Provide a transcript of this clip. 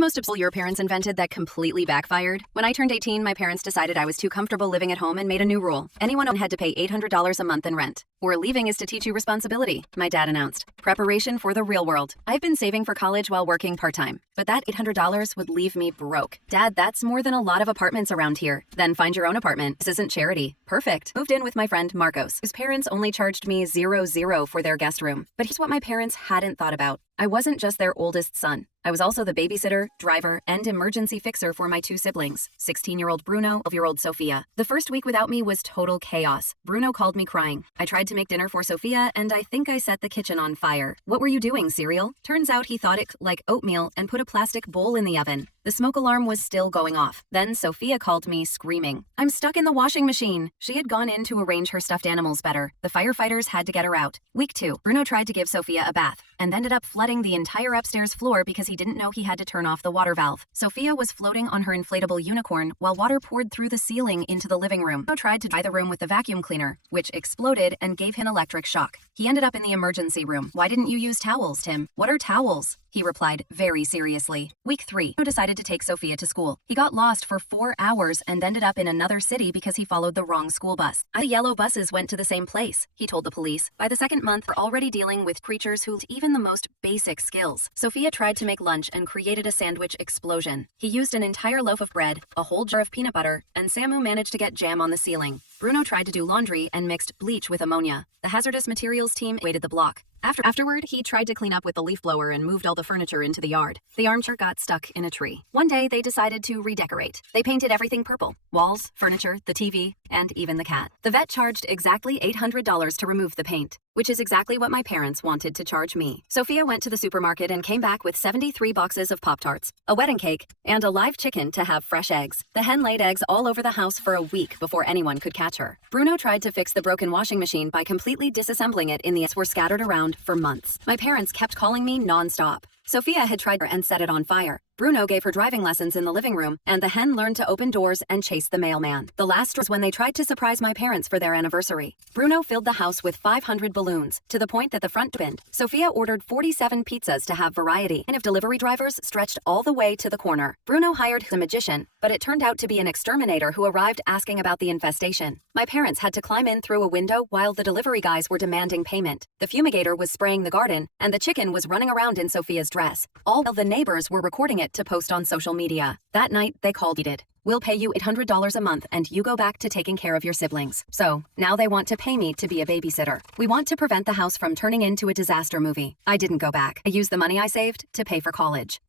most absurd your parents invented that completely backfired? When I turned 18, my parents decided I was too comfortable living at home and made a new rule. Anyone had to pay $800 a month in rent. Or leaving is to teach you responsibility, my dad announced. Preparation for the real world. I've been saving for college while working part-time, but that $800 would leave me broke. Dad, that's more than a lot of apartments around here. Then find your own apartment. This isn't charity. Perfect. Moved in with my friend Marcos, whose parents only charged me $0 for their guest room. But here's what my parents hadn't thought about. I wasn't just their oldest son. I was also the babysitter, driver, and emergency fixer for my two siblings, 16-year-old Bruno, 12-year-old Sofía. The first week without me was total chaos. Bruno called me crying. I tried to make dinner for Sofía, and I think I set the kitchen on fire. What were you doing, cereal? Turns out he thought it like oatmeal and put a plastic bowl in the oven. The smoke alarm was still going off. Then Sofía called me screaming. I'm stuck in the washing machine. She had gone in to arrange her stuffed animals better. The firefighters had to get her out. Week 2, Bruno tried to give Sofía a bath and ended up flooding the entire upstairs floor because he didn't know he had to turn off the water valve. Sofía was floating on her inflatable unicorn while water poured through the ceiling into the living room. Bruno tried to dry the room with the vacuum cleaner, which exploded and gave him electric shock. He ended up in the emergency room. Why didn't you use towels, Tim? What are towels? He replied very seriously. Week 3, Bruno decided to take Sofía to school. He got lost for 4 hours and ended up in another city because he followed the wrong school bus. The yellow buses went to the same place, he told the police. By the second month, we're already dealing with creatures who even the most basic skills. Sofía tried to make lunch and created a sandwich explosion. He used an entire loaf of bread, a whole jar of peanut butter, and Samu managed to get jam on the ceiling. Bruno tried to do laundry and mixed bleach with ammonia. The hazardous materials team waited the block. Afterward, he tried to clean up with the leaf blower and moved all the furniture into the yard. The armchair got stuck in a tree. One day, they decided to redecorate. They painted everything purple. Walls, furniture, the TV, and even the cat. The vet charged exactly $800 to remove the paint, which is exactly what my parents wanted to charge me. Sofía went to the supermarket and came back with 73 boxes of Pop-Tarts, a wedding cake, and a live chicken to have fresh eggs. The hen laid eggs all over the house for a week before anyone could catch her. Bruno tried to fix the broken washing machine by completely disassembling it, the were scattered around for months. My parents kept calling me non-stop. Sofía had tried and set it on fire. Bruno gave her driving lessons in the living room, and the hen learned to open doors and chase the mailman. The last was when they tried to surprise my parents for their anniversary. Bruno filled the house with 500 balloons, to the point that the front opened. Sofía ordered 47 pizzas to have variety, and of delivery drivers stretched all the way to the corner. Bruno hired a magician, but it turned out to be an exterminator who arrived asking about the infestation. My parents had to climb in through a window while the delivery guys were demanding payment. The fumigator was spraying the garden, and the chicken was running around in Sofía's dress. All while the neighbors were recording it to post on social media. That night, they called it. We'll pay you $800 a month and you go back to taking care of your siblings. So, now they want to pay me to be a babysitter. We want to prevent the house from turning into a disaster movie. I didn't go back. I used the money I saved to pay for college.